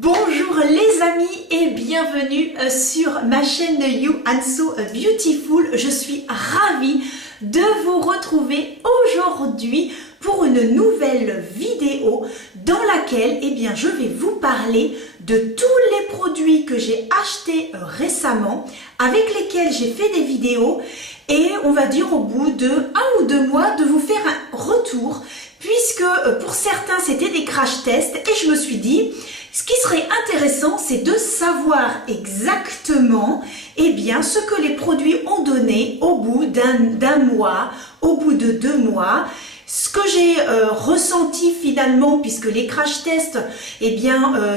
Bonjour les amis et bienvenue sur ma chaîne You and So Beautiful. Je suis ravie de vous retrouver aujourd'hui pour une nouvelle vidéo dans laquelle je vais vous parler de tous les produits que j'ai achetés récemment, avec lesquels j'ai fait des vidéos et on va dire au bout de 1 ou 2 mois de vous faire un retour, puisque pour certains c'était des crash tests et je me suis dit ce qui serait intéressant, c'est de savoir exactement ce que les produits ont donné au bout d'un mois, au bout de 2 mois, ce que j'ai ressenti finalement, puisque les crash tests,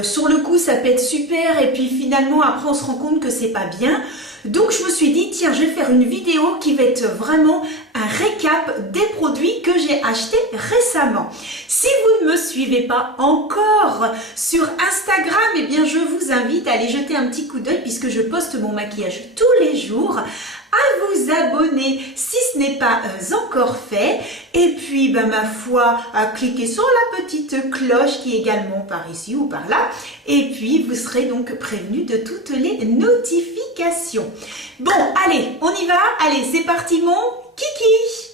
sur le coup ça peut être super et puis finalement après on se rend compte que c'est pas bien. Donc je me suis dit, tiens, je vais faire une vidéo qui va être vraiment un récap des produits que j'ai achetés récemment. Si vous ne me suivez pas encore sur Instagram, je vous invite à aller jeter un petit coup d'œil puisque je poste mon maquillage tous les jours, à vous abonner si ce n'est pas encore fait, et puis ma foi à cliquer sur la petite cloche qui est également par ici ou par là, et puis vous serez donc prévenu de toutes les notifications. Bon, allez, on y va, allez, c'est parti mon kiki.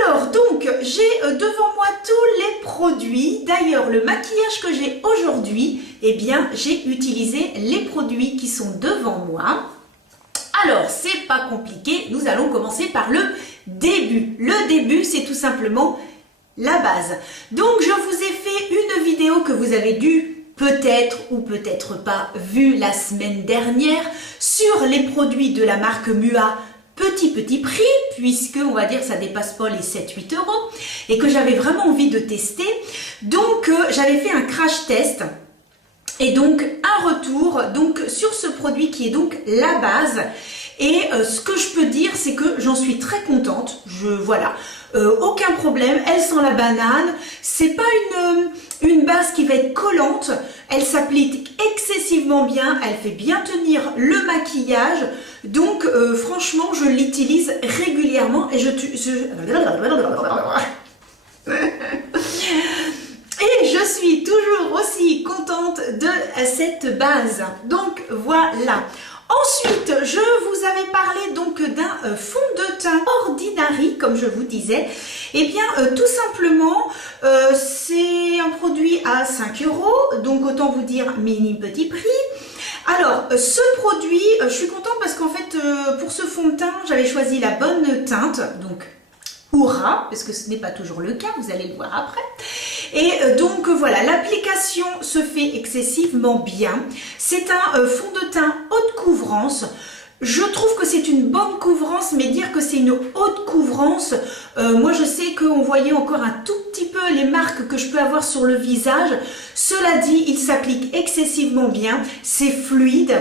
Alors donc, j'ai devant moi tous les produits. D'ailleurs, le maquillage que j'ai aujourd'hui, j'ai utilisé les produits qui sont devant moi. Alors, c'est pas compliqué, nous allons commencer par le début. Le début, c'est tout simplement la base. Donc, je vous ai fait une vidéo que vous avez dû peut-être ou peut-être pas vu la semaine dernière sur les produits de la marque Mua petit prix, puisque on va dire ça dépasse pas les 7-8 € et que j'avais vraiment envie de tester. Donc, j'avais fait un crash test. Et donc un retour sur ce produit qui est donc la base, et ce que je peux dire c'est que j'en suis très contente. Aucun problème, elle sent la banane, c'est pas une base qui va être collante, elle s'applique excessivement bien, elle fait bien tenir le maquillage, donc franchement je l'utilise régulièrement et Et je suis toujours aussi contente de cette base. Donc voilà. Ensuite, je vous avais parlé donc d'un fond de teint Ordinary, comme je vous disais. Tout simplement, c'est un produit à 5 €, donc autant vous dire petit prix. Alors, ce produit, je suis contente parce qu'en fait, pour ce fond de teint, j'avais choisi la bonne teinte, donc hurrah, parce que ce n'est pas toujours le cas, vous allez le voir après. Et donc voilà, l'application se fait excessivement bien. C'est un fond de teint haute couvrance. Je trouve que c'est une bonne couvrance, mais dire que c'est une haute couvrance, moi je sais qu'on voyait encore un tout petit peu les marques que je peux avoir sur le visage. Cela dit, il s'applique excessivement bien, c'est fluide.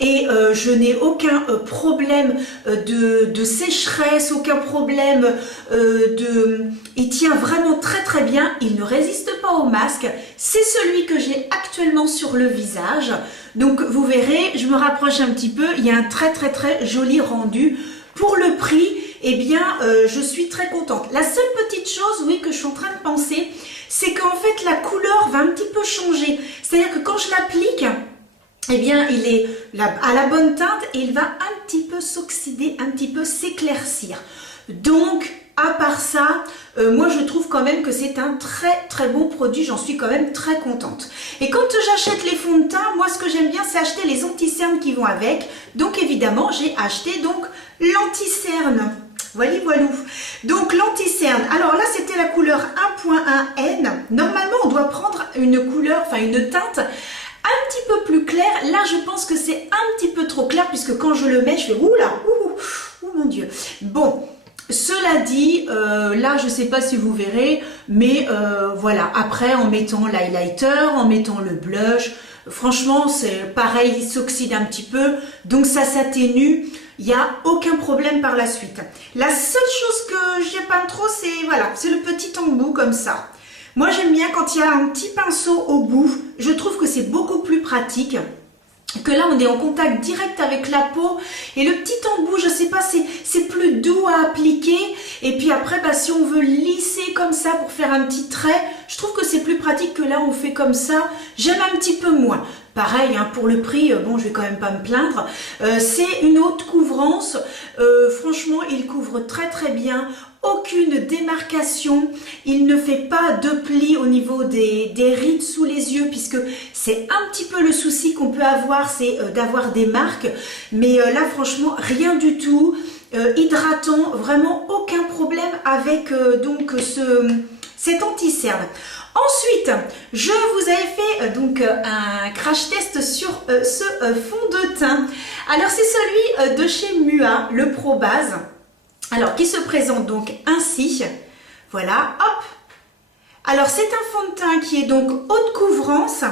Et je n'ai aucun problème de sécheresse, aucun problème Il tient vraiment très bien, il ne résiste pas au masque. C'est celui que j'ai actuellement sur le visage. Donc vous verrez, je me rapproche un petit peu, il y a un très joli rendu. Pour le prix, je suis très contente. La seule petite chose, que je suis en train de penser, c'est qu'en fait la couleur va un petit peu changer. C'est-à-dire que quand je l'applique, il est à la bonne teinte et il va un petit peu s'oxyder, un petit peu s'éclaircir. Donc, à part ça, moi je trouve quand même que c'est un très bon produit, j'en suis quand même très contente. Et quand j'achète les fonds de teint, moi ce que j'aime bien c'est acheter les anti-cernes qui vont avec. Donc évidemment, j'ai acheté l'anti-cerne. Voilà. Donc l'anti-cerne, alors là c'était la couleur 1.1N. Normalement on doit prendre une couleur, une teinte un petit peu plus clair. Là je pense que c'est un petit peu trop clair, puisque quand je le mets je fais oula, ouh mon dieu. Bon, cela dit, là je sais pas si vous verrez, mais voilà, après en mettant l'highlighter, en mettant le blush, franchement c'est pareil, il s'oxyde un petit peu, donc ça s'atténue, il n'y a aucun problème par la suite. La seule chose que j'aime pas trop, c'est le petit embout comme ça. Moi j'aime bien quand il y a un petit pinceau au bout, je trouve que c'est beaucoup plus pratique. que là on est en contact direct avec la peau et le petit embout, je sais pas, c'est plus doux à appliquer. Et puis après, bah, si on veut lisser comme ça pour faire un petit trait, je trouve que c'est plus pratique que là on fait comme ça. J'aime un petit peu moins. Pareil, hein, pour le prix, bon, je vais quand même pas me plaindre. C'est une haute couvrance. Franchement, il couvre très très bien. Aucune démarcation. Il ne fait pas de plis au niveau des rides sous les yeux, puisque c'est un petit peu le souci qu'on peut avoir, c'est d'avoir des marques. Mais là, franchement, rien du tout. Hydratant, vraiment aucun problème avec donc cet anti-cerne. Ensuite, je vous avais fait donc un crash test sur ce fond de teint. Alors c'est celui de chez Mua, le Pro Base. Alors qui se présente donc ainsi. Voilà, hop. Alors c'est un fond de teint qui est donc haute couvrance.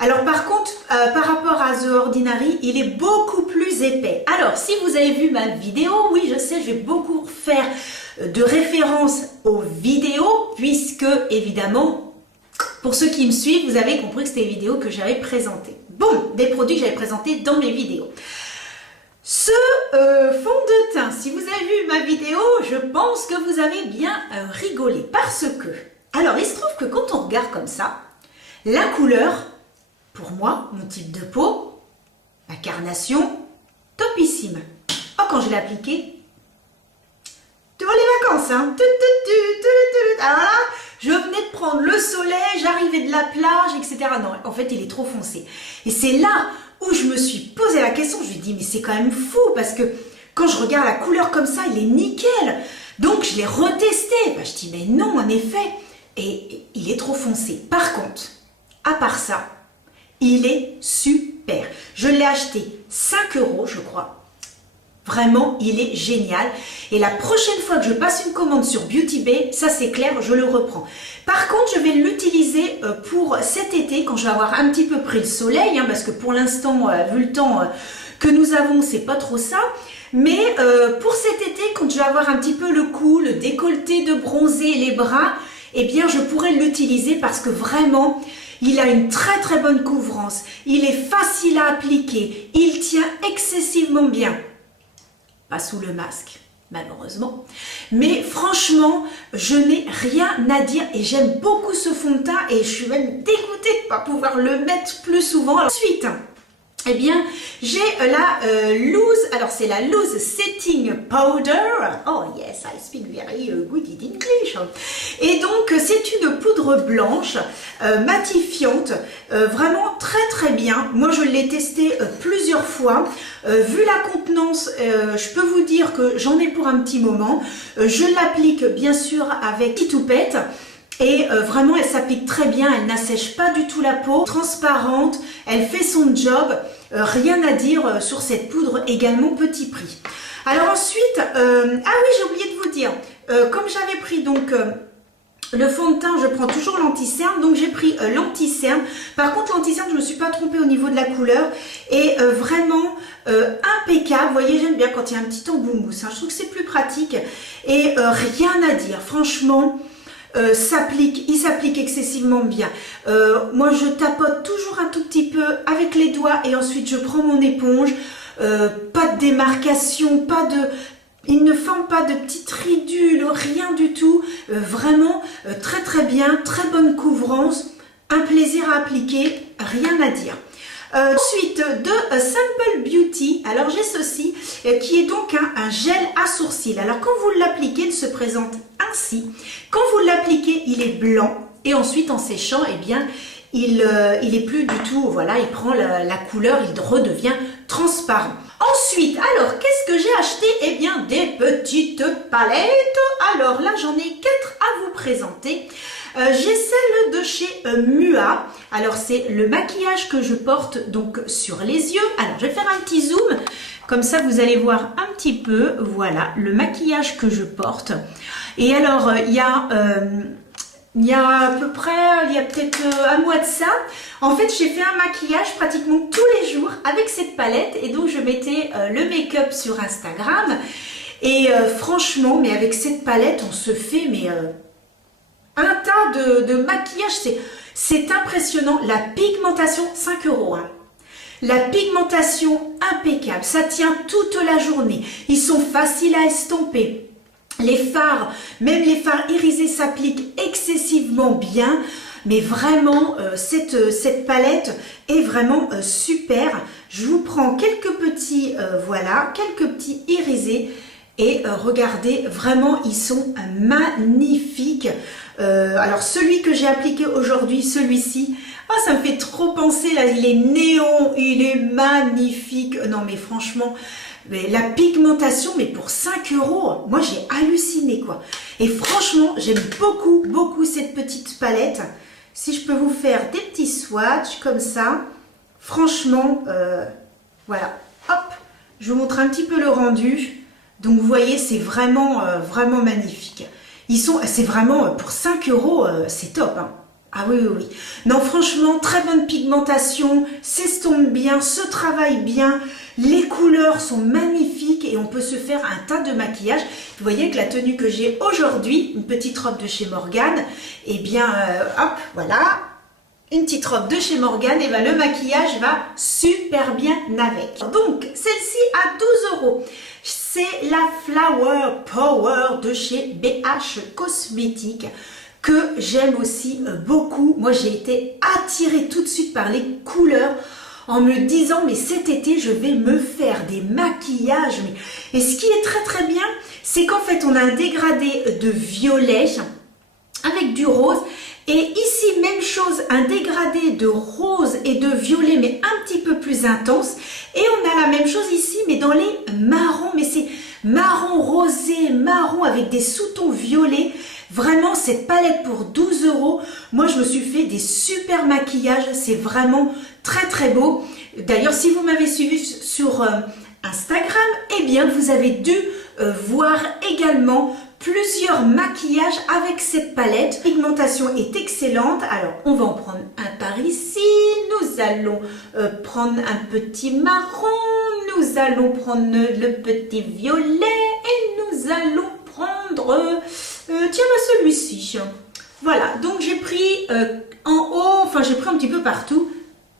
Alors par contre, par rapport à The Ordinary, il est beaucoup plus épais. Alors si vous avez vu ma vidéo, oui je sais, je vais beaucoup faire de références aux vidéos, puisque évidemment, pour ceux qui me suivent, vous avez compris que c'était une vidéo que j'avais présentée. Bon, des produits que j'avais présentés dans mes vidéos. Ce fond de teint, si vous avez vu ma vidéo, je pense que vous avez bien rigolé. Parce que, alors il se trouve que quand on regarde comme ça, la couleur, pour moi, mon type de peau, la carnation, topissime. Oh, quand je l'ai appliqué, devant les vacances, hein. Alors là, je venais de prendre le soleil, j'arrivais de la plage, etc. Non, en fait, il est trop foncé. Et c'est là où je me suis posé la question. Je me suis dit, mais c'est quand même fou, parce que quand je regarde la couleur comme ça, il est nickel. Donc, je l'ai retesté. Ben, je dis, mais non, en effet. Et il est trop foncé. Par contre, à part ça, il est super. Je l'ai acheté 5 € je crois. Vraiment, il est génial. Et la prochaine fois que je passe une commande sur Beauty Bay, ça c'est clair, je le reprends. Par contre, je vais l'utiliser pour cet été, quand je vais avoir un petit peu pris le soleil, hein, parce que pour l'instant, vu le temps que nous avons, c'est pas trop ça. Mais pour cet été, quand je vais avoir un petit peu le cou, le décolleté de bronzer, les bras, eh bien, je pourrais l'utiliser parce que vraiment, il a une très très bonne couvrance. Il est facile à appliquer. Il tient excessivement bien. Pas sous le masque, malheureusement. Mais franchement, je n'ai rien à dire et j'aime beaucoup ce fond de teint et je suis même dégoûtée de ne pas pouvoir le mettre plus souvent. Ensuite, eh bien, j'ai la loose, alors c'est la loose setting powder. Oh yes, I speak very good in English. Et donc, c'est une poudre blanche matifiante, vraiment très très bien. Moi, je l'ai testée plusieurs fois. Vu la contenance, je peux vous dire que j'en ai pour un petit moment. Je l'applique bien sûr avec petite toupette. Et vraiment, elle s'applique très bien, elle n'assèche pas du tout la peau, transparente, elle fait son job, rien à dire sur cette poudre, également petit prix. Alors ensuite, ah oui, j'ai oublié de vous dire, comme j'avais pris donc le fond de teint, je prends toujours l'anti-cerne, donc j'ai pris l'anti-cerne. Par contre, l'anti-cerne, je ne me suis pas trompée au niveau de la couleur, et vraiment impeccable. Vous voyez, j'aime bien quand il y a un petit embout mousse, hein. Je trouve que c'est plus pratique, et rien à dire, franchement. Il s'applique excessivement bien. Moi, je tapote toujours un tout petit peu avec les doigts et ensuite je prends mon éponge. Pas de démarcation, il ne forme pas de petites ridules, rien du tout. Vraiment très très bien, très bonne couvrance, un plaisir à appliquer, rien à dire. Ensuite de Simple Beauty, alors j'ai ceci qui est donc un gel à sourcils. Alors quand vous l'appliquez, il se présente ainsi. Quand vous l'appliquez, il est blanc et ensuite en séchant, eh bien il est plus du tout, voilà, il prend la couleur, il redevient transparent. Ensuite, alors qu'est-ce que j'ai acheté? Eh bien des petites palettes. Alors là j'en ai 4 à vous présenter. J'ai celle de chez Mua. Alors c'est le maquillage que je porte donc sur les yeux. Alors je vais faire un petit zoom, comme ça vous allez voir un petit peu, voilà, le maquillage que je porte. Et alors il y a à peu près, il y a peut-être un mois de ça, en fait j'ai fait un maquillage pratiquement tous les jours avec cette palette. Et donc je mettais le make-up sur Instagram. Et franchement, mais avec cette palette on se fait un tas de maquillage, c'est impressionnant. La pigmentation, 5 €. Hein. La pigmentation impeccable, ça tient toute la journée. Ils sont faciles à estomper. Les fards, même les fards irisés s'appliquent excessivement bien. Mais vraiment, cette palette est vraiment super. Je vous prends quelques petits, voilà, quelques petits irisés. Et regardez, vraiment, ils sont magnifiques. Alors, celui que j'ai appliqué aujourd'hui, celui-ci, oh, ça me fait trop penser, là, il est néon, il est magnifique. Non, mais franchement, mais la pigmentation, mais pour 5 €, moi, j'ai halluciné, quoi. Et franchement, j'aime beaucoup, beaucoup cette petite palette. Si je peux vous faire des petits swatchs comme ça, franchement, voilà, hop, je vous montre un petit peu le rendu. Donc vous voyez, c'est vraiment, vraiment magnifique. C'est vraiment, pour 5 €, c'est top, hein. Ah oui, oui, oui. Non, franchement, très bonne pigmentation, s'estompe bien, se travaille bien. Les couleurs sont magnifiques et on peut se faire un tas de maquillage. Vous voyez que la tenue que j'ai aujourd'hui, une petite robe de chez Morgane, eh bien, hop, voilà, une petite robe de chez Morgane, et bien le maquillage va super bien avec. Donc, celle-ci à 12 €. C'est la Flower Power de chez BH Cosmétiques, que j'aime aussi beaucoup. Moi, j'ai été attirée tout de suite par les couleurs en me disant, mais cet été, je vais me faire des maquillages. Et ce qui est très très bien, c'est qu'en fait, on a un dégradé de violet avec du rose. Et ici, même chose, un dégradé de rose et de violet, mais un petit peu plus intense. Et on a la même chose ici, mais dans les marrons. Mais c'est marron rosé, marron avec des sous-tons violets. Vraiment, cette palette pour 12 €, moi, je me suis fait des super maquillages. C'est vraiment très, très beau. D'ailleurs, si vous m'avez suivi sur Instagram, eh bien, vous avez dû voir également plusieurs maquillages avec cette palette. La pigmentation est excellente. Alors, on va en prendre un par ici. Nous allons prendre un petit marron. Nous allons prendre le petit violet. Et nous allons prendre... tiens, celui-ci. Voilà. Donc, j'ai pris en haut. Enfin, j'ai pris un petit peu partout.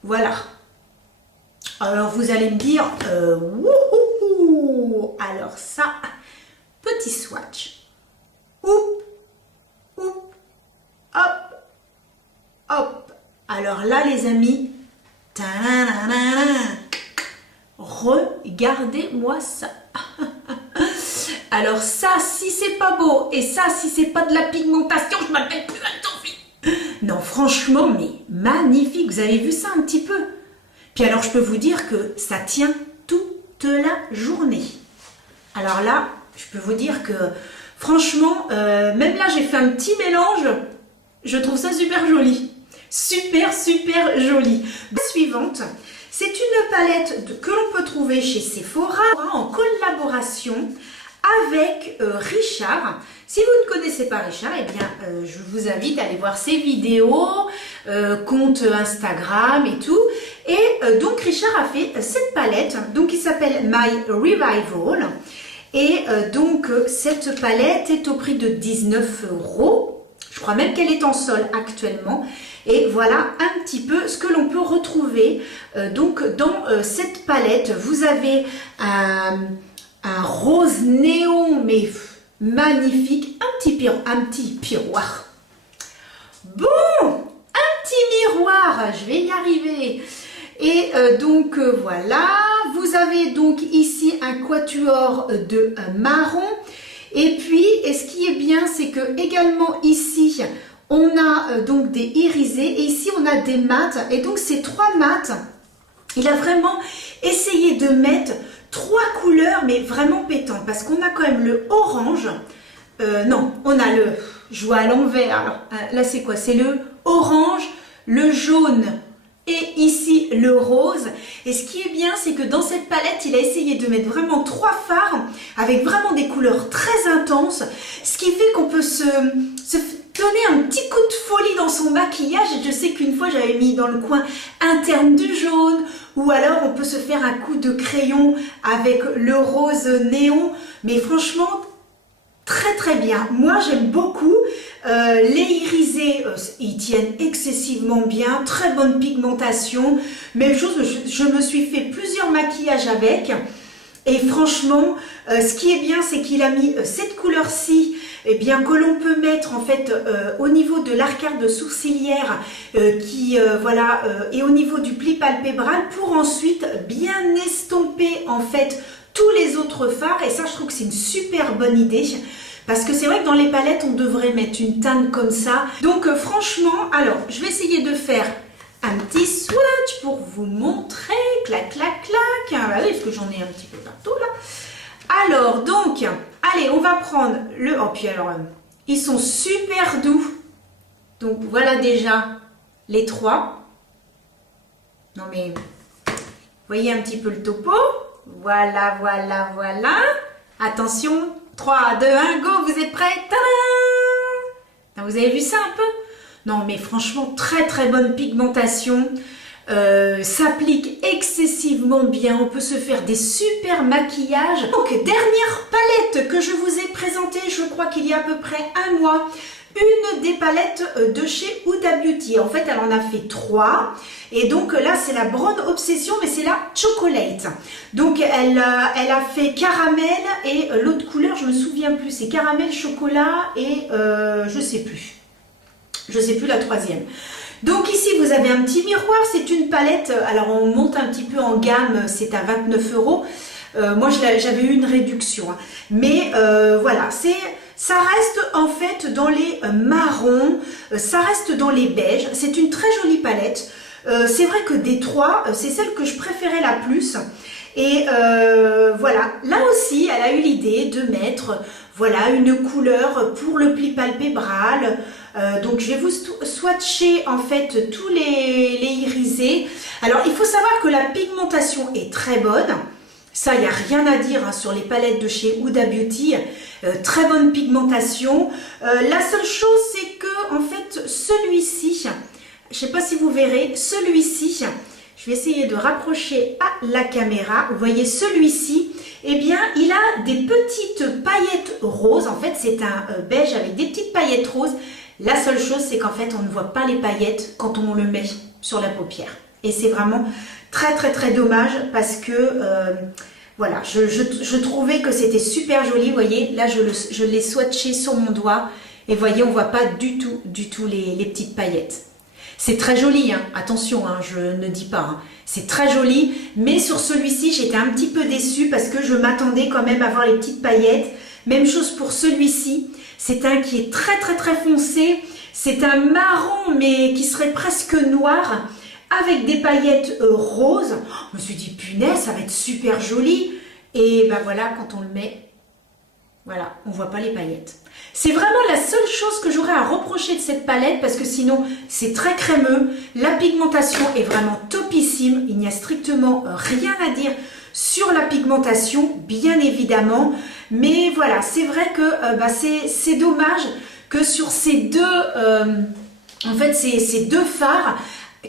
Voilà. Alors, vous allez me dire... wouhou. Alors, ça... Petit swatch. Oup, oup, hop, hop. Alors là, les amis, regardez-moi ça. Alors ça, si c'est pas beau, et ça, si c'est pas de la pigmentation, je m'appelle plus Anne-Sophie. Non, franchement, mais magnifique. Vous avez vu ça un petit peu? Puis alors, je peux vous dire que ça tient toute la journée. Alors là, je peux vous dire que franchement, même là, j'ai fait un petit mélange. Je trouve ça super joli. Super, super joli. La suivante, c'est une palette que l'on peut trouver chez Sephora en collaboration avec Richard. Si vous ne connaissez pas Richard, eh bien, je vous invite à aller voir ses vidéos, compte Instagram et tout. Et donc, Richard a fait cette palette, donc qui s'appelle My Revival. Et donc, cette palette est au prix de 19 €. Je crois même qu'elle est en solde actuellement. Et voilà un petit peu ce que l'on peut retrouver. Donc, dans cette palette, vous avez un rose néon, mais magnifique. Un petit miroir. Bon, un petit miroir. Je vais y arriver. Et donc voilà, vous avez donc ici un quatuor de marron. Et puis, et ce qui est bien, c'est que également ici, on a donc des irisés. Et ici, on a des mats. Et donc, ces 3 mats, il a vraiment essayé de mettre 3 couleurs, mais vraiment pétantes. Parce qu'on a quand même le orange. Non, on a le... Je vois à l'envers. Alors, là, c'est quoi? C'est le orange, le jaune... Et ici, le rose. Et ce qui est bien, c'est que dans cette palette, il a essayé de mettre vraiment 3 fards avec vraiment des couleurs très intenses. Ce qui fait qu'on peut se donner un petit coup de folie dans son maquillage. Et je sais qu'une fois, j'avais mis dans le coin interne du jaune. Ou alors, on peut se faire un coup de crayon avec le rose néon. Mais franchement... très très bien. Moi j'aime beaucoup les irisés ils tiennent excessivement bien, très bonne pigmentation. Même chose, je me suis fait plusieurs maquillages avec. Et franchement, ce qui est bien, c'est qu'il a mis cette couleur-ci, eh bien, que l'on peut mettre en fait au niveau de l'arcade sourcilière, voilà, et au niveau du pli palpébral, pour ensuite bien estomper en fait tous les autres fards. Et ça, je trouve que c'est une super bonne idée. Parce que c'est vrai que dans les palettes, on devrait mettre une teinte comme ça. Donc franchement, alors, je vais essayer de faire un petit swatch pour vous montrer. Clac, clac, clac. Ah, parce que j'en ai un petit peu partout là. Alors, donc, allez, on va prendre le... Oh, puis alors, ils sont super doux. Donc, voilà déjà les trois. Non, mais, vous voyez un petit peu le topo. Voilà, voilà, voilà. Attention, 3, 2, 1, go, vous êtes prêts? Tadam! Vous avez vu ça un peu? Non, mais franchement, très très bonne pigmentation. S'applique excessivement bien. On peut se faire des super maquillages. Donc, dernière palette que je vous ai présentée, je crois qu'il y a à peu près un mois. Une des palettes de chez Huda Beauty. En fait, elle en a fait 3. Et donc là, c'est la Brown Obsession, mais c'est la Chocolate. Donc, elle a fait caramel et l'autre couleur, je me souviens plus. C'est caramel, chocolat et je sais plus. Je sais plus la troisième. Donc ici, vous avez un petit miroir. C'est une palette. Alors, on monte un petit peu en gamme. C'est à 29 €. Moi, j'avais eu une réduction. Hein. Mais voilà, ça reste en fait dans les marrons. Ça reste dans les beiges. C'est une très jolie palette. C'est vrai que des trois, c'est celle que je préférais la plus. Et voilà, là aussi, elle a eu l'idée de mettre voilà, une couleur pour le pli palpébral. Donc je vais vous swatcher en fait tous les irisés. Alors il faut savoir que la pigmentation est très bonne. Ça, il n'y a rien à dire hein, sur les palettes de chez Huda Beauty. Très bonne pigmentation. La seule chose, c'est que en fait, celui-ci, je ne sais pas si vous verrez, celui-ci, je vais essayer de rapprocher à la caméra. Vous voyez, celui-ci, eh bien, il a des petites paillettes roses. En fait, c'est un beige avec des petites paillettes roses. La seule chose, c'est qu'en fait, on ne voit pas les paillettes quand on le met sur la paupière. Et c'est vraiment très, très, très dommage parce que, voilà, je trouvais que c'était super joli. Vous voyez, là, je l'ai swatché sur mon doigt. Et vous voyez, on ne voit pas du tout les petites paillettes. C'est très joli, hein. Attention, hein, je ne dis pas. Hein. C'est très joli, mais sur celui-ci, j'étais un petit peu déçue parce que je m'attendais quand même à voir les petites paillettes. Même chose pour celui-ci. C'est un qui est très très très foncé. C'est un marron, mais qui serait presque noir, avec des paillettes roses. Je me suis dit, punaise, ça va être super joli. Et ben voilà, quand on le met, voilà, on ne voit pas les paillettes. C'est vraiment la seule chose que j'aurais à reprocher de cette palette parce que sinon, c'est très crémeux. La pigmentation est vraiment topissime. Il n'y a strictement rien à dire sur la pigmentation, bien évidemment. Mais voilà, c'est vrai que c'est dommage que sur ces deux, en fait, ces deux fards,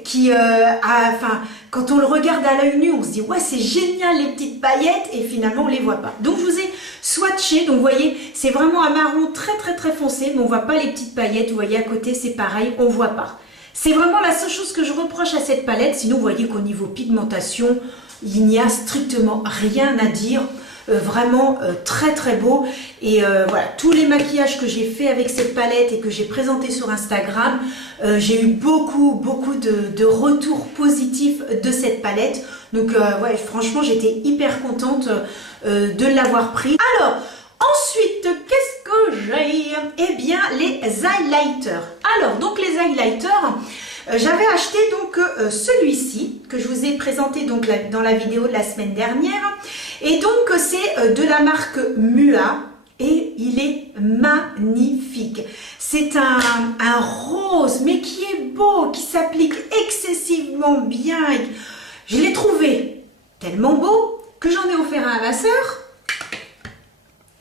qui, enfin, quand on le regarde à l'œil nu, on se dit ouais c'est génial les petites paillettes et finalement on les voit pas. Donc je vous ai swatché, donc vous voyez c'est vraiment un marron très très très foncé, mais on voit pas les petites paillettes. Vous voyez à côté c'est pareil, on voit pas. C'est vraiment la seule chose que je reproche à cette palette. Sinon vous voyez qu'au niveau pigmentation, il n'y a strictement rien à dire. Vraiment très très beau et voilà, tous les maquillages que j'ai fait avec cette palette et que j'ai présenté sur Instagram, j'ai eu beaucoup de retours positifs de cette palette. Donc ouais, franchement j'étais hyper contente de l'avoir pris. Alors ensuite, qu'est-ce que j'ai? Eh bien les highlighters. Alors donc les highlighters, j'avais acheté donc celui-ci que je vous ai présenté donc dans la vidéo de la semaine dernière et donc c'est de la marque Mua et il est magnifique. C'est un rose mais qui est beau, qui s'applique excessivement bien. Je l'ai trouvé tellement beau que j'en ai offert un à ma soeur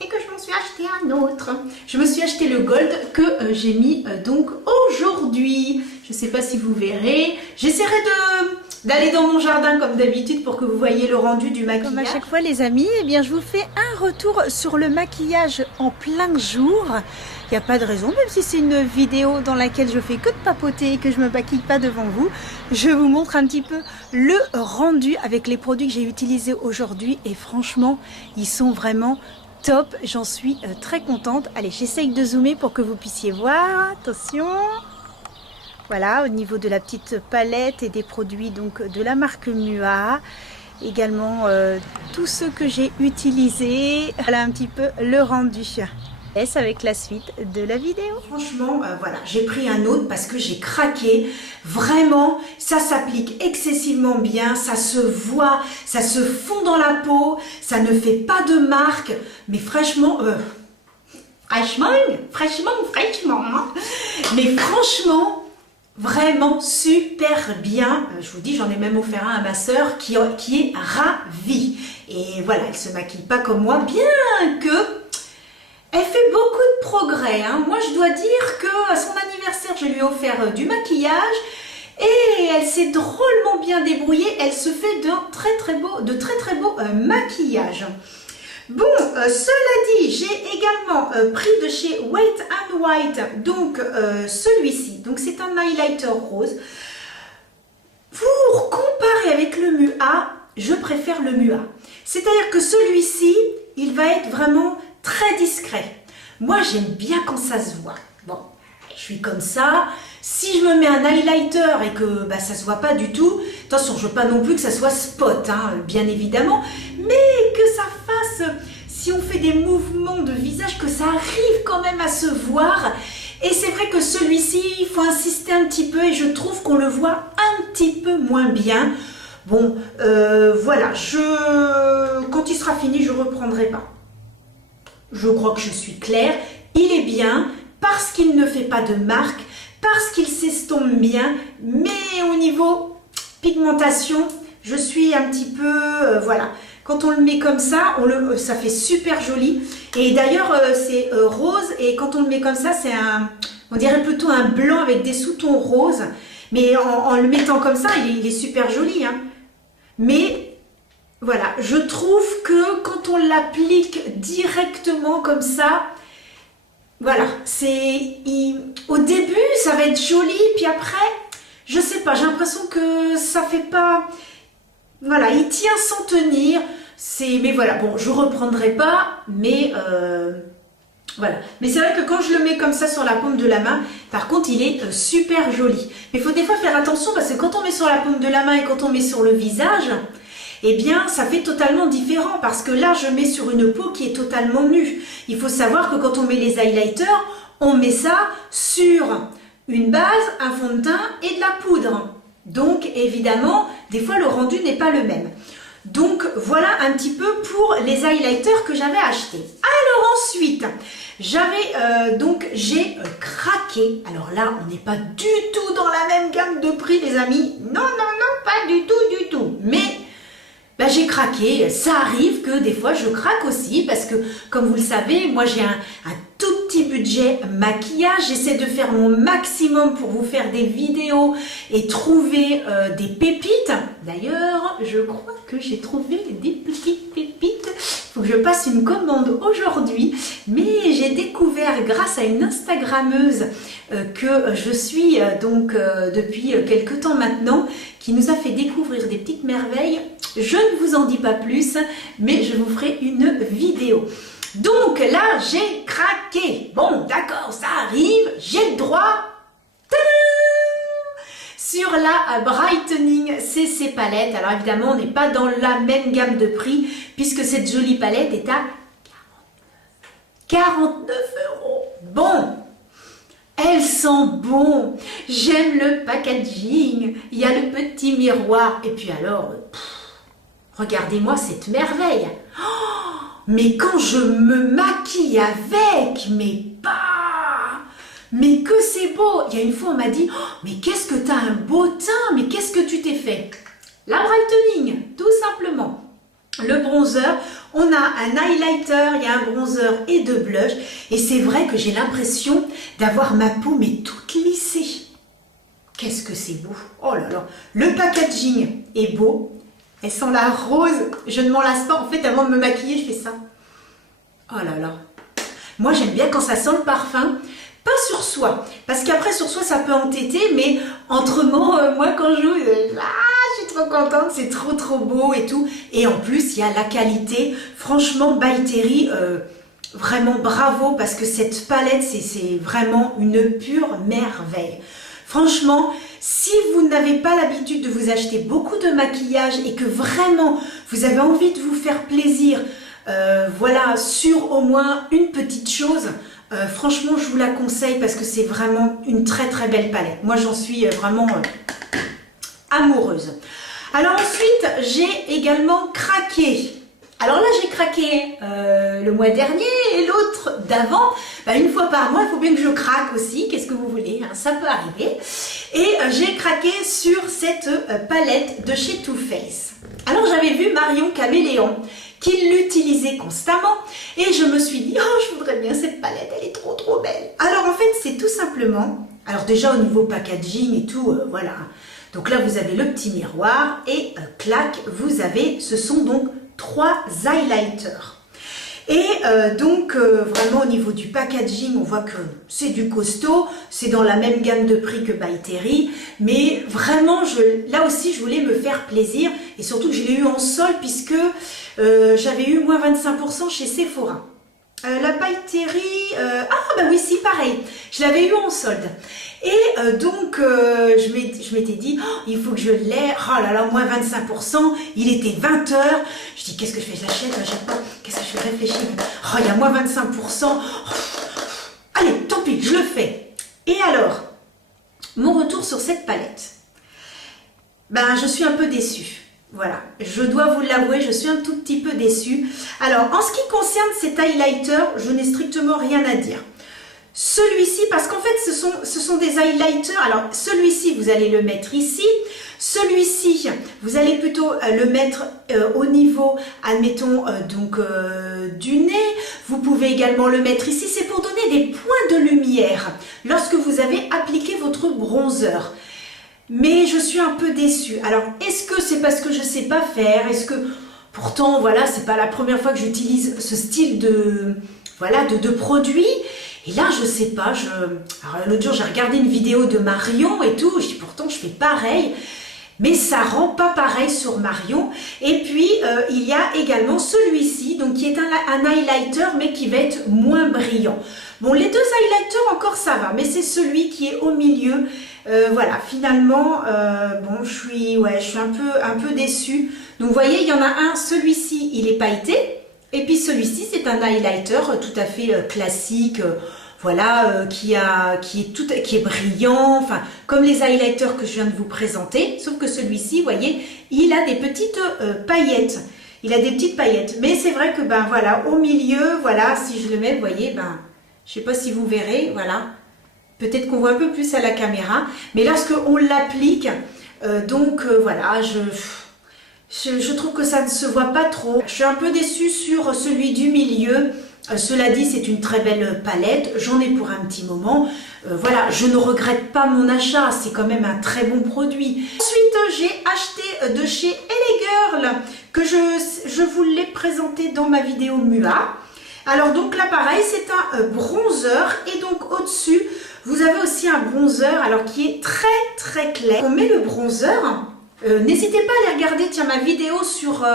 et que je m'en suis acheté un autre. Je me suis acheté le gold que j'ai mis donc aujourd'hui. aujourd'hui. Je ne sais pas si vous verrez. J'essaierai d'aller dans mon jardin comme d'habitude pour que vous voyez le rendu du maquillage. Comme à chaque fois les amis, eh bien, je vous fais un retour sur le maquillage en plein jour. Il n'y a pas de raison, même si c'est une vidéo dans laquelle je fais que de papoter et que je ne me maquille pas devant vous. Je vous montre un petit peu le rendu avec les produits que j'ai utilisés aujourd'hui. Et franchement, ils sont vraiment top. J'en suis très contente. Allez, j'essaye de zoomer pour que vous puissiez voir. Attention. Voilà, au niveau de la petite palette et des produits donc de la marque Mua. Également tous ceux que j'ai utilisés. Voilà un petit peu le rendu. Laisse avec la suite de la vidéo. Franchement, voilà, j'ai pris un autre parce que j'ai craqué. Vraiment, ça s'applique excessivement bien. Ça se voit, ça se fond dans la peau. Ça ne fait pas de marque. Mais franchement... fraîchement. Hein. Mais franchement... Vraiment super bien. Je vous dis, j'en ai même offert un à ma soeur qui est ravie. Et voilà, elle se maquille pas comme moi, bien que elle fait beaucoup de progrès. Hein. Moi, je dois dire que à son anniversaire, je lui ai offert du maquillage et elle s'est drôlement bien débrouillée. Elle se fait de très beaux maquillages. Bon, cela dit, j'ai également pris de chez Wet n Wild, donc celui-ci. Donc c'est un highlighter rose. Pour comparer avec le Mua, je préfère le Mua. C'est-à-dire que celui-ci, il va être vraiment très discret. Moi, j'aime bien quand ça se voit. Bon, je suis comme ça. Si je me mets un highlighter et que ça se voit pas du tout, attention, je veux pas non plus que ça soit spot, hein, bien évidemment, mais que ça fasse, si on fait des mouvements de visage, que ça arrive quand même à se voir. Et c'est vrai que celui-ci, il faut insister un petit peu et je trouve qu'on le voit un petit peu moins bien. Bon, voilà, quand il sera fini, je reprendrai pas. Je crois que je suis claire, il est bien parce qu'il ne fait pas de marque, parce qu'il s'estompe bien, mais au niveau pigmentation, je suis un petit peu, voilà, quand on le met comme ça, ça fait super joli, et d'ailleurs c'est rose, et quand on le met comme ça, c'est on dirait plutôt un blanc avec des sous-tons roses, mais en le mettant comme ça, il est super joli, hein. Mais voilà, je trouve que quand on l'applique directement comme ça, voilà, au début ça va être joli, puis après, je sais pas, j'ai l'impression que ça fait pas, voilà, il tient sans tenir, mais voilà, bon, je reprendrai pas, mais voilà. Mais c'est vrai que quand je le mets comme ça sur la paume de la main, par contre, il est super joli. Mais il faut des fois faire attention parce que quand on met sur la paume de la main et quand on met sur le visage, eh bien, ça fait totalement différent parce que là, je mets sur une peau qui est totalement nue. Il faut savoir que quand on met les highlighters, on met ça sur une base, un fond de teint et de la poudre. Donc, évidemment, des fois, le rendu n'est pas le même. Donc, voilà un petit peu pour les highlighters que j'avais achetés. Alors ensuite, j'ai craqué. Alors là, on n'est pas du tout dans la même gamme de prix, les amis. Non, pas du tout. Mais... j'ai craqué, ça arrive que des fois je craque aussi parce que comme vous le savez, moi j'ai un tout petit budget maquillage, j'essaie de faire mon maximum pour vous faire des vidéos et trouver des pépites. D'ailleurs, je crois que j'ai trouvé des petites pépites, il faut que je passe une commande aujourd'hui, mais j'ai découvert grâce à une Instagrammeuse que je suis depuis quelques temps maintenant, qui nous a fait découvrir des petites merveilles. Je ne vous en dis pas plus, mais je vous ferai une vidéo. Donc là, j'ai craqué. Bon, d'accord, ça arrive, j'ai le droit. Sur la Brightening CC palette. Alors évidemment, on n'est pas dans la même gamme de prix, puisque cette jolie palette est à 49 €. Bon, elle sent bon. J'aime le packaging. Il y a le petit miroir. Et puis alors... regardez-moi cette merveille. Oh, mais quand je me maquille avec, mais que c'est beau. Il y a une fois, on m'a dit, oh, mais qu'est-ce que tu as un beau teint, mais qu'est-ce que tu t'es fait? La brightening, tout simplement. Le bronzer, on a un highlighter, il y a un bronzer et deux blushs. Et c'est vrai que j'ai l'impression d'avoir ma peau, mais toute lissée. c'est beau. Oh là là, le packaging est beau. Elle sent la rose, je ne m'en lasse pas. En fait, avant de me maquiller, je fais ça. Oh là là. Moi, j'aime bien quand ça sent le parfum. Pas sur soi, parce qu'après sur soi ça peut entêter, mais autrement, moi quand je joue, je suis trop contente, c'est trop beau et tout. Et en plus il y a la qualité, franchement By Terry, vraiment bravo, parce que cette palette c'est vraiment une pure merveille. Franchement, si vous n'avez pas l'habitude de vous acheter beaucoup de maquillage et que vraiment vous avez envie de vous faire plaisir, voilà, sur au moins une petite chose, franchement je vous la conseille parce que c'est vraiment une très belle palette. Moi j'en suis vraiment amoureuse. Alors ensuite j'ai également craqué. Alors là j'ai craqué le mois dernier et l'autre d'avant. Une fois par mois il faut bien que je craque aussi, qu'est-ce que vous voulez, hein, ça peut arriver. Et j'ai craqué sur cette palette de chez Too Faced. Alors j'avais vu Marion Caméléon qui l'utilisait constamment et je me suis dit, oh je voudrais bien cette palette, elle est trop belle. Alors en fait c'est tout simplement, alors déjà au niveau packaging et tout, voilà, donc là vous avez le petit miroir et clac, vous avez, ce sont donc 3 highlighters. Et donc vraiment au niveau du packaging, on voit que c'est du costaud, c'est dans la même gamme de prix que By Terry, mais vraiment là aussi je voulais me faire plaisir et surtout que je l'ai eu en solde puisque j'avais eu moins 25% chez Sephora. La By Terry, bah oui si pareil, je l'avais eu en solde. Et donc je m'étais dit, oh, il faut que je l'ai, oh là là, moins 25%, il était 20 h. Je dis, qu'est-ce que je fais, je l'achète, j'achète pas, qu'est-ce que je fais, réfléchir, oh il y a moins 25%, oh, allez, tant pis, je le fais. Et alors, mon retour sur cette palette, je suis un peu déçue. Voilà, je dois vous l'avouer, je suis un tout petit peu déçue. Alors, en ce qui concerne cet highlighter, je n'ai strictement rien à dire. Celui-ci, parce qu'en fait, ce sont des highlighters. Alors, celui-ci, vous allez le mettre ici. Celui-ci, vous allez plutôt le mettre au niveau, admettons, du nez. Vous pouvez également le mettre ici. C'est pour donner des points de lumière lorsque vous avez appliqué votre bronzer. Mais je suis un peu déçue. Alors, est-ce que c'est parce que je ne sais pas faire? Est-ce que, pourtant, voilà, c'est pas la première fois que j'utilise ce style de produit. Et là, je sais pas, alors l'autre jour, j'ai regardé une vidéo de Marion et tout. Je dis, pourtant, je fais pareil. Mais ça rend pas pareil sur Marion. Et puis, il y a également celui-ci, donc qui est un highlighter, mais qui va être moins brillant. Bon, les deux highlighters, encore ça va, mais c'est celui qui est au milieu. Voilà, finalement, bon, je suis un peu déçue. Donc, vous voyez, il y en a un, celui-ci, il est pailleté. Et puis, celui-ci, c'est un highlighter tout à fait classique, voilà, qui est brillant, enfin, comme les highlighters que je viens de vous présenter. Sauf que celui-ci, vous voyez, il a des petites paillettes. Il a des petites paillettes. Mais c'est vrai que, voilà, au milieu, voilà, si je le mets, vous voyez, je sais pas si vous verrez, voilà. Peut-être qu'on voit un peu plus à la caméra, mais lorsqu'on l'applique, voilà, je trouve que ça ne se voit pas trop. Je suis un peu déçue sur celui du milieu. Cela dit, c'est une très belle palette. J'en ai pour un petit moment. Voilà, je ne regrette pas mon achat. C'est quand même un très bon produit. Ensuite, j'ai acheté de chez LA Girl, que je vous l'ai présenté dans ma vidéo MUA. Alors donc là, pareil, c'est un bronzer. Et donc au-dessus, vous avez aussi un bronzer, alors qui est très clair. On met le bronzer. N'hésitez pas à aller regarder, tiens, ma vidéo sur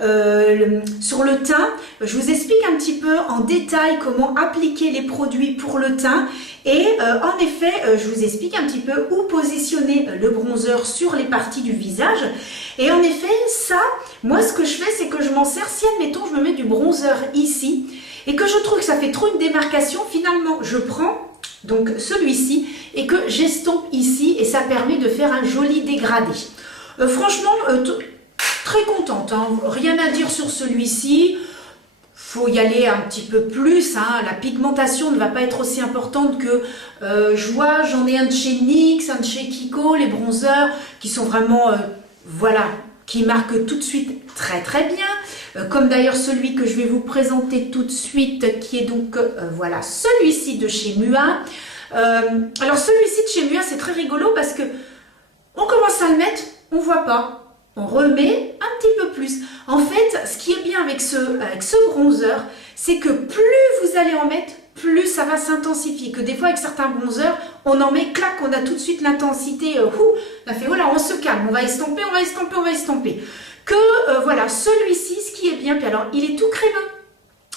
le teint. Je vous explique un petit peu en détail comment appliquer les produits pour le teint. Et en effet, je vous explique un petit peu où positionner le bronzer sur les parties du visage. Et en effet, ça, moi ce que je fais, c'est que je m'en sers, si admettons je me mets du bronzer ici, et que je trouve que ça fait trop une démarcation, finalement je prends donc celui-ci et que j'estompe ici et ça permet de faire un joli dégradé. Franchement, très contente, hein. Rien à dire sur celui-ci. Faut y aller un petit peu plus, hein. La pigmentation ne va pas être aussi importante que je vois, j'en ai un de chez NYX, un de chez Kiko, les bronzers qui sont vraiment, voilà, qui marquent tout de suite très bien. Comme d'ailleurs celui que je vais vous présenter tout de suite, qui est donc, voilà, celui-ci de chez MUA. Alors celui-ci de chez MUA, c'est très rigolo parce que à le mettre, on voit pas. On remet un petit peu plus. En fait, ce qui est bien avec ce bronzer, c'est que plus vous allez en mettre, plus ça va s'intensifier. Que des fois, avec certains bronzers, on en met, clac, on a tout de suite l'intensité. On a fait, voilà, on se calme, on va estomper, on va estomper, on va estomper. Que, voilà, celui-ci, ce qui est bien, puis alors, il est tout crémeux.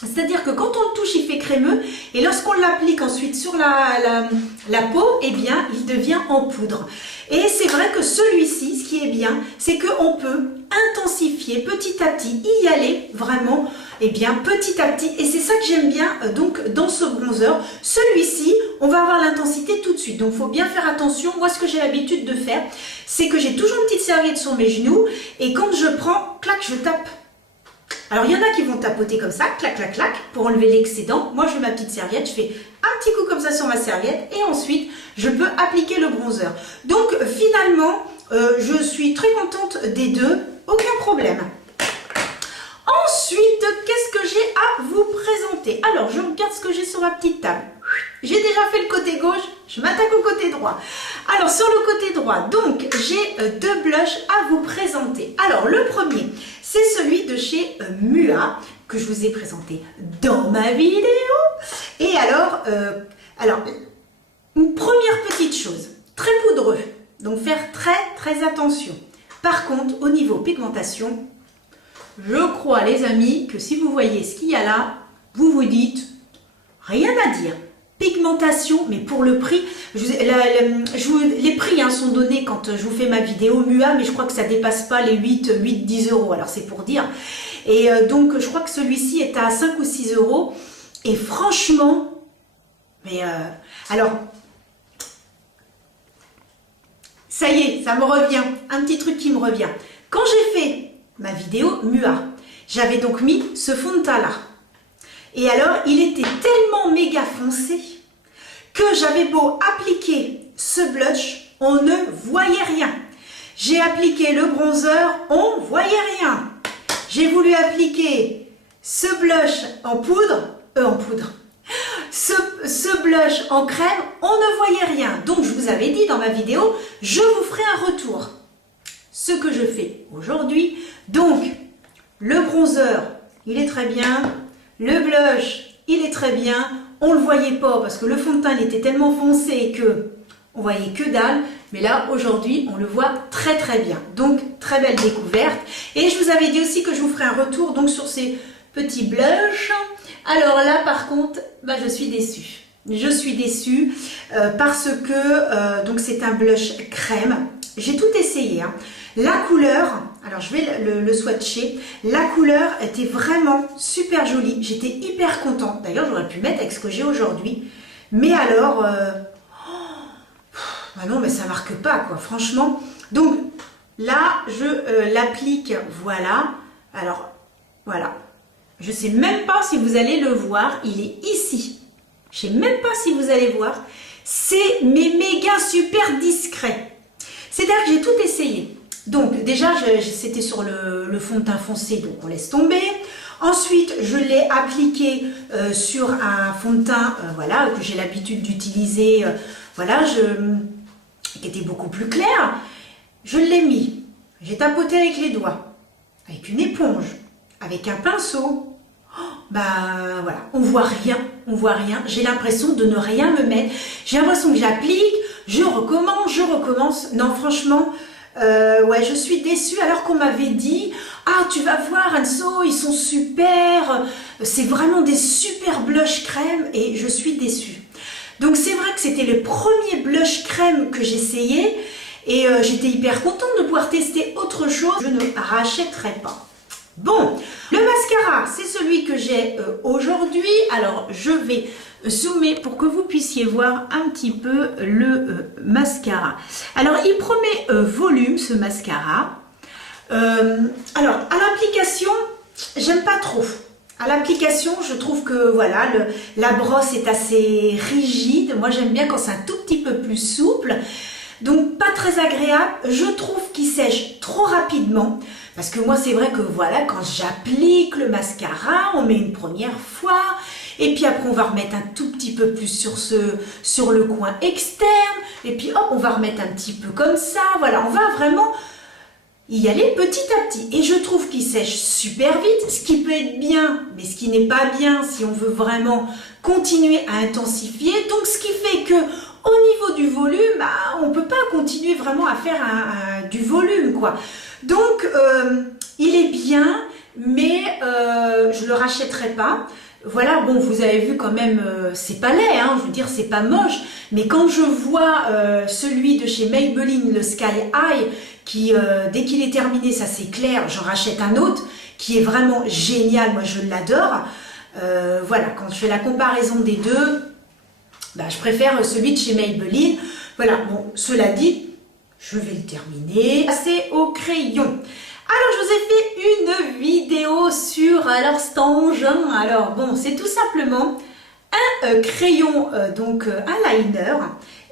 C'est-à-dire que quand on le touche, il fait crémeux, et lorsqu'on l'applique ensuite sur la peau, eh bien, il devient en poudre. Et c'est vrai que celui-ci, ce qui est bien, c'est qu'on peut intensifier petit à petit, y aller vraiment, eh bien, petit à petit. Et c'est ça que j'aime bien, donc, dans ce bronzer. Celui-ci, on va avoir l'intensité tout de suite. Donc, il faut bien faire attention. Moi, ce que j'ai l'habitude de faire, c'est que j'ai toujours une petite serviette sur mes genoux, et quand je prends, clac, je tape. Alors, il y en a qui vont tapoter comme ça, clac, clac, clac, pour enlever l'excédent. Moi, je mets ma petite serviette, je fais un petit coup comme ça sur ma serviette et ensuite, je peux appliquer le bronzer. Donc, finalement, je suis très contente des deux, aucun problème. Ensuite, qu'est-ce que j'ai à vous présenter? Alors, je regarde ce que j'ai sur ma petite table. J'ai déjà fait le côté gauche, je m'attaque au côté droit. Alors, sur le côté droit, donc, j'ai deux blushs à vous présenter. Alors, le premier, c'est celui de chez Mua, que je vous ai présenté dans ma vidéo. Et alors, une première petite chose, très poudreux, donc faire très attention. Par contre, au niveau pigmentation, je crois, les amis, que si vous voyez ce qu'il y a là, vous vous dites, rien à dire. Pigmentation, mais pour le prix, les prix sont donnés quand je vous fais ma vidéo Mua, mais je crois que ça dépasse pas les 8-10 €, alors c'est pour dire. Et donc, je crois que celui-ci est à 5 ou 6 €. Et franchement, mais alors, ça y est, ça me revient, un petit truc qui me revient. Quand j'ai fait ma vidéo Mua, j'avais donc mis ce fond de teint là. Et alors, il était tellement méga foncé que j'avais beau appliquer ce blush, on ne voyait rien. J'ai appliqué le bronzer, on voyait rien. J'ai voulu appliquer ce blush en poudre, ce blush en crème, on ne voyait rien. Donc, je vous avais dit dans ma vidéo, je vous ferai un retour. Ce que je fais aujourd'hui, donc, le bronzer, il est très bien. Le blush, il est très bien. On ne le voyait pas parce que le fond de teint il était tellement foncé que on voyait que dalle. Mais là, aujourd'hui, on le voit très bien. Donc, très belle découverte. Et je vous avais dit aussi que je vous ferai un retour donc sur ces petits blushs. Alors là, par contre, bah, je suis déçue. Je suis déçue parce que donc c'est un blush crème. J'ai tout essayé. La couleur, alors je vais le swatcher, la couleur était vraiment super jolie, j'étais hyper contente. D'ailleurs, j'aurais pu mettre avec ce que j'ai aujourd'hui. Mais alors, bah non, mais ça marque pas, quoi, franchement. Donc, là, je l'applique, voilà. Alors, voilà. Je sais même pas si vous allez le voir, il est ici. Je sais même pas si vous allez voir. C'est méga super discret. C'est-à-dire que j'ai tout essayé. Donc déjà, c'était sur le fond de teint foncé, donc on laisse tomber. Ensuite, je l'ai appliqué sur un fond de teint, voilà, que j'ai l'habitude d'utiliser, voilà, qui était beaucoup plus clair. Je l'ai mis, j'ai tapoté avec les doigts, avec une éponge, avec un pinceau. Oh, bah voilà, on voit rien, j'ai l'impression de ne rien me mettre. J'ai l'impression que j'applique, je recommence. Non, franchement, ouais, je suis déçue alors qu'on m'avait dit « Ah, tu vas voir Anso, ils sont super, c'est vraiment des super blush crème » et je suis déçue. Donc c'est vrai que c'était le premier blush crème que j'essayais et j'étais hyper contente de pouvoir tester autre chose. Je ne rachèterai pas. Bon, le mascara, c'est celui que j'ai aujourd'hui. Alors, je vais zoomer pour que vous puissiez voir un petit peu le mascara. Alors, il promet volume, ce mascara. Alors, à l'application, j'aime pas trop. À l'application, je trouve que voilà, la brosse est assez rigide. Moi, j'aime bien quand c'est un tout petit peu plus souple. Donc pas très agréable, je trouve qu'il sèche trop rapidement. Parce que moi c'est vrai que voilà, quand j'applique le mascara, on met une première fois, et puis après on va remettre un tout petit peu plus sur le coin externe, et puis hop, on va remettre un petit peu comme ça, voilà, on va vraiment y aller petit à petit. Et je trouve qu'il sèche super vite, ce qui peut être bien, mais ce qui n'est pas bien si on veut vraiment continuer à intensifier. Donc ce qui fait que au niveau du volume, on ne peut pas continuer vraiment à faire du volume, quoi. Donc il est bien, mais je le rachèterai pas. Voilà, bon, vous avez vu quand même, c'est pas laid, hein, je veux dire, c'est pas moche, mais quand je vois celui de chez Maybelline, le Sky High, qui, dès qu'il est terminé, ça c'est clair, j'en rachète un autre, qui est vraiment génial, moi je l'adore. Voilà, quand je fais la comparaison des deux, bah, je préfère celui de chez Maybelline. Voilà, bon, cela dit, je vais le terminer. Passer au crayon. Alors, je vous ai fait une vidéo sur cet engin. Alors, bon, c'est tout simplement un crayon, donc un liner.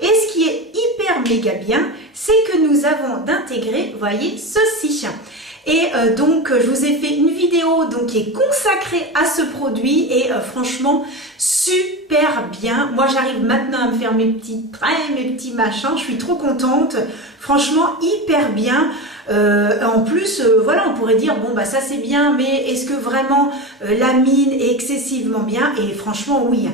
Et ce qui est hyper méga bien, c'est que nous avons d'intégrer, vous voyez, ceci. Et donc, je vous ai fait une vidéo donc, qui est consacrée à ce produit et franchement, super bien. Moi, j'arrive maintenant à me faire mes petits traits, mes petits machins. Je suis trop contente. Franchement, hyper bien. En plus, voilà, on pourrait dire, bon, bah ça c'est bien, mais est-ce que vraiment la mine est excessivement bien? Et franchement, oui.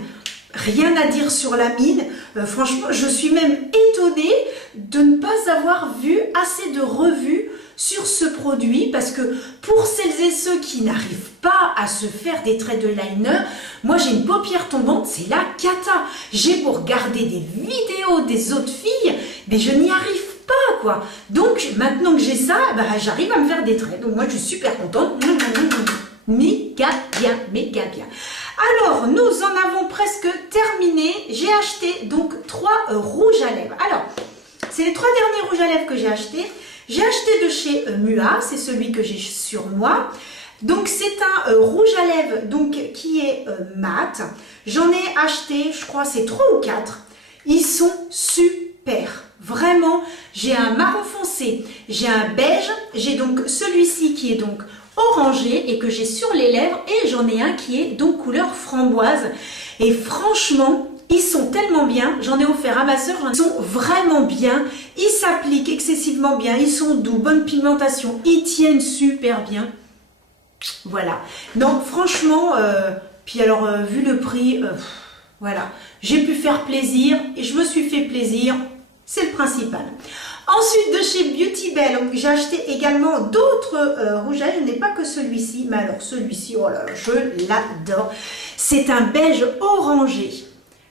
Rien à dire sur la mine. Franchement, je suis même étonnée de ne pas avoir vu assez de revues sur ce produit parce que pour celles et ceux qui n'arrivent pas à se faire des traits de liner, moi j'ai une paupière tombante, c'est la cata. J'ai beau regarder des vidéos des autres filles, mais je n'y arrive pas, quoi. Donc maintenant que j'ai ça, bah, j'arrive à me faire des traits. Donc moi je suis super contente. Méga bien, méga bien. Alors, nous en avons presque terminé. J'ai acheté donc 3 rouges à lèvres. Alors, c'est les 3 derniers rouges à lèvres que j'ai achetés. J'ai acheté de chez Mua, c'est celui que j'ai sur moi. Donc, c'est un rouge à lèvres donc, qui est mat. J'en ai acheté, je crois, c'est 3 ou 4. Ils sont super. Vraiment, j'ai un marron foncé, j'ai un beige, j'ai donc celui-ci qui est donc orangé et que j'ai sur les lèvres et j'en ai un qui est donc couleur framboise et franchement ils sont tellement bien, j'en ai offert à ma soeur, ils sont vraiment bien, ils s'appliquent excessivement bien, ils sont doux, bonne pigmentation, ils tiennent super bien, voilà. Donc franchement, puis alors vu le prix, voilà, j'ai pu faire plaisir et je me suis fait plaisir, c'est le principal. Ensuite, de chez Beauty Bell, j'ai acheté également d'autres rouges à lèvres. Je n'ai pas que celui-ci, mais alors celui-ci, oh là là, je l'adore. C'est un beige orangé.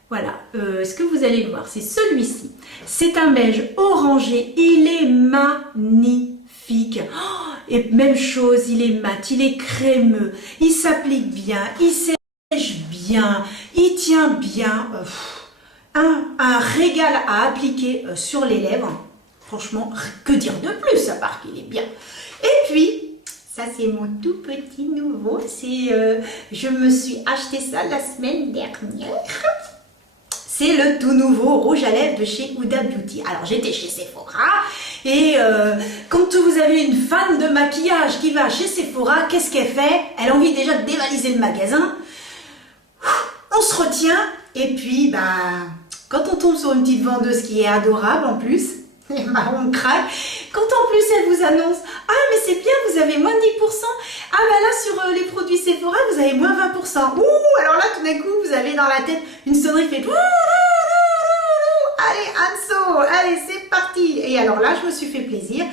Voilà, est-ce que vous allez le voir? C'est celui-ci. C'est un beige orangé. Il est magnifique. Oh, et même chose, il est mat, il est crémeux. Il s'applique bien, il sèche bien, il tient bien. Un régal à appliquer sur les lèvres. Franchement, que dire de plus à part qu'il est bien. Et puis, ça c'est mon tout petit nouveau. Je me suis acheté ça la semaine dernière. C'est le tout nouveau rouge à lèvres de chez Huda Beauty. Alors j'étais chez Sephora et quand vous avez une fan de maquillage qui va chez Sephora, qu'est-ce qu'elle fait? Elle a envie déjà de dévaliser le magasin. On se retient et puis bah, quand on tombe sur une petite vendeuse qui est adorable en plus, on craque. Quand en plus elle vous annonce « Ah mais c'est bien, vous avez moins de 10%. Ah bah là sur les produits Sephora, vous avez moins 20%. » Ouh, alors là tout d'un coup, vous avez dans la tête une sonnerie qui fait « Allez Anso, allez c'est parti !» Et alors là, je me suis fait plaisir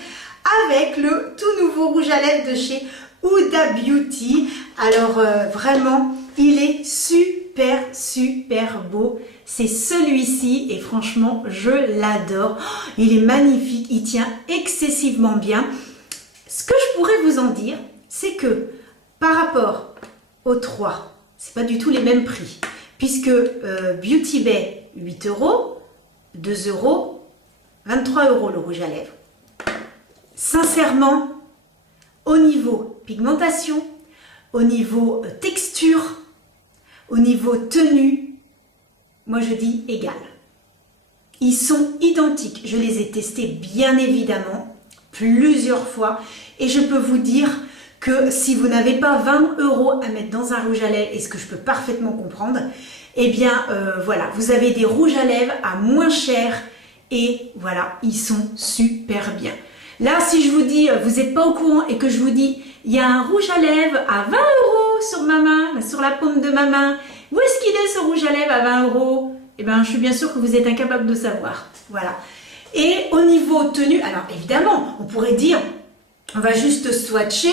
avec le tout nouveau rouge à lèvres de chez Huda Beauty. Alors vraiment, il est super, super beau. C'est celui-ci et franchement, je l'adore. Oh, il est magnifique, il tient excessivement bien. Ce que je pourrais vous en dire, c'est que par rapport aux 3, c'est pas du tout les mêmes prix. Puisque Beauty Bay, 8 €, 2 €, 23 € le rouge à lèvres. Sincèrement, au niveau pigmentation, au niveau texture, au niveau tenue, moi je dis égal. Ils sont identiques. Je les ai testés bien évidemment plusieurs fois et je peux vous dire que si vous n'avez pas 20 € à mettre dans un rouge à lèvres, et ce que je peux parfaitement comprendre, eh bien voilà, vous avez des rouges à lèvres à moins cher et voilà, ils sont super bien. Là, si je vous dis, vous n'êtes pas au courant et que je vous dis, il y a un rouge à lèvres à 20 € sur ma main, sur la paume de ma main, où est-ce qu'il est ce rouge à lèvres à 20 €? Eh bien, je suis bien sûre que vous êtes incapable de savoir. Voilà. Et au niveau tenue, alors évidemment, on pourrait dire, on va juste swatcher,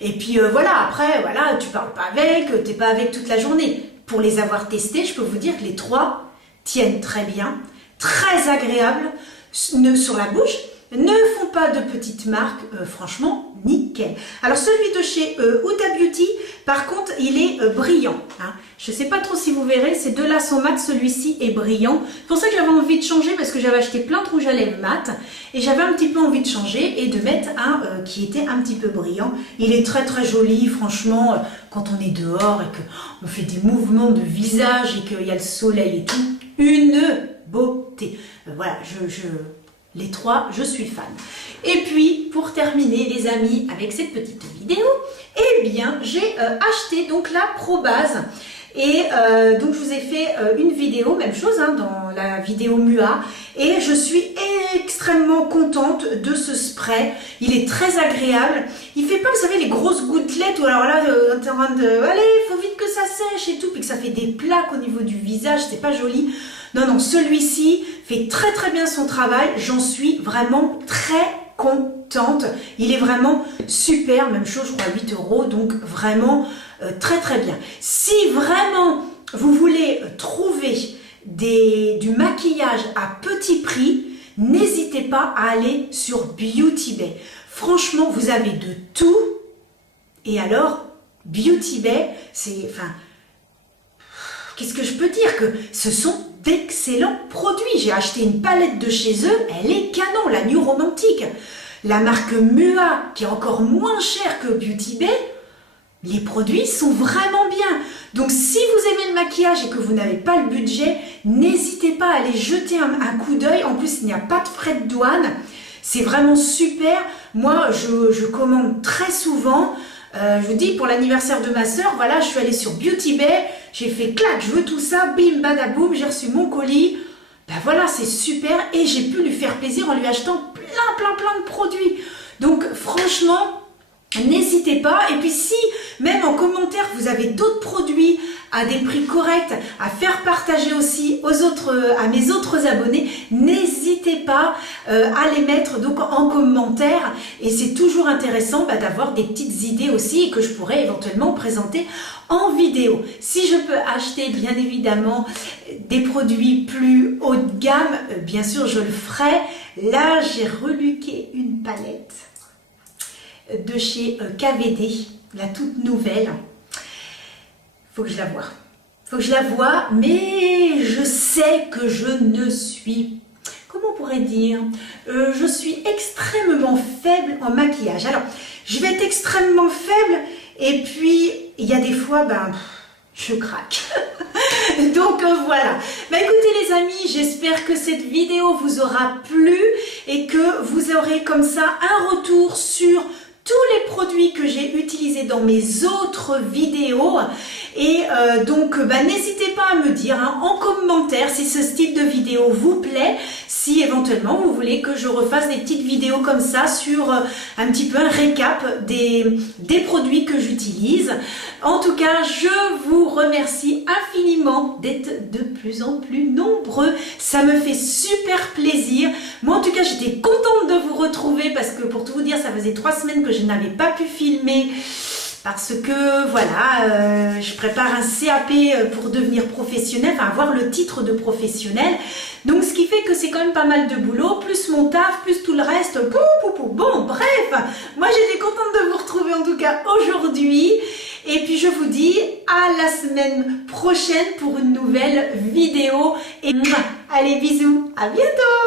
et puis voilà, après, voilà, tu parles pas avec, tu n'es pas avec toute la journée. Pour les avoir testés, je peux vous dire que les trois tiennent très bien, très agréables sur la bouche, ne font pas de petites marques, franchement, nickel. Alors celui de chez Huda Beauty, par contre, il est brillant. Hein. Je ne sais pas trop si vous verrez, ces deux-là sont mat, celui-ci est brillant. C'est pour ça que j'avais envie de changer, parce que j'avais acheté plein de rouges à lèvres mat, et j'avais un petit peu envie de changer et de mettre un qui était un petit peu brillant. Il est très très joli, franchement, quand on est dehors et qu'on fait des mouvements de visage et qu'il y a le soleil et tout, une beauté. Voilà, les trois, je suis fan. Et puis, pour terminer, les amis, avec cette petite vidéo, eh bien, j'ai acheté donc la Pro-Base. Et donc, je vous ai fait une vidéo, même chose, hein, dans la vidéo MUA. Et je suis extrêmement contente de ce spray. Il est très agréable. Il fait pas, vous savez, les grosses gouttelettes où alors là, on est en train de... Allez, il faut vite que ça sèche et tout. Puis que ça fait des plaques au niveau du visage, c'est pas joli. Non, non, celui-ci fait très très bien son travail. J'en suis vraiment très contente. Il est vraiment super. Même chose, je crois, 8 €. Donc vraiment très très bien. Si vraiment vous voulez trouver du maquillage à petit prix, n'hésitez pas à aller sur Beauty Bay. Franchement, vous avez de tout. Et alors, Beauty Bay, c'est... Enfin, qu'est-ce que je peux dire? Que ce sont d'excellents produits. J'ai acheté une palette de chez eux, elle est canon, la New Romantic. La marque MUA, qui est encore moins chère que Beauty Bay, les produits sont vraiment bien. Donc si vous aimez le maquillage et que vous n'avez pas le budget, n'hésitez pas à aller jeter un coup d'œil. En plus, il n'y a pas de frais de douane. C'est vraiment super. Moi, je commande très souvent. Je vous dis, pour l'anniversaire de ma soeur, voilà, je suis allée sur Beauty Bay, j'ai fait clac, je veux tout ça, bim, badaboum, j'ai reçu mon colis. Ben voilà, c'est super et j'ai pu lui faire plaisir en lui achetant plein de produits. Donc franchement, n'hésitez pas. Et puis si, même en commentaire, vous avez d'autres produits à des prix corrects, à faire partager aussi à mes autres abonnés, n'hésitez pas à les mettre donc en commentaire. Et c'est toujours intéressant d'avoir des petites idées aussi et que je pourrais éventuellement présenter en vidéo. Si je peux acheter bien évidemment des produits plus haut de gamme, bien sûr je le ferai. Là j'ai reluqué une palette de chez KVD, la toute nouvelle. Faut que je la voie. Faut que je la voie, mais je sais que je ne suis, comment on pourrait dire, je suis extrêmement faible en maquillage. Alors, je vais être extrêmement faible et puis il y a des fois, je craque. Donc voilà. Écoutez les amis, j'espère que cette vidéo vous aura plu et que vous aurez comme ça un retour sur tous les produits que j'ai utilisés dans mes autres vidéos. Et donc n'hésitez pas à me dire en commentaire si ce style de vidéo vous plaît, si éventuellement vous voulez que je refasse des petites vidéos comme ça sur un petit peu un récap des produits que j'utilise. En tout cas, je vous remercie infiniment d'être de plus en plus nombreux. Ça me fait super plaisir. Moi en tout cas, j'étais contente de vous retrouver parce que pour tout vous dire, ça faisait 3 semaines que je n'avais pas pu filmer. Parce que voilà, je prépare un CAP pour devenir professionnel, enfin avoir le titre de professionnel. Donc ce qui fait que c'est quand même pas mal de boulot, plus mon taf, plus tout le reste. Bon, bref, moi j'étais contente de vous retrouver en tout cas aujourd'hui. Et puis je vous dis à la semaine prochaine pour une nouvelle vidéo. Et allez, bisous, à bientôt!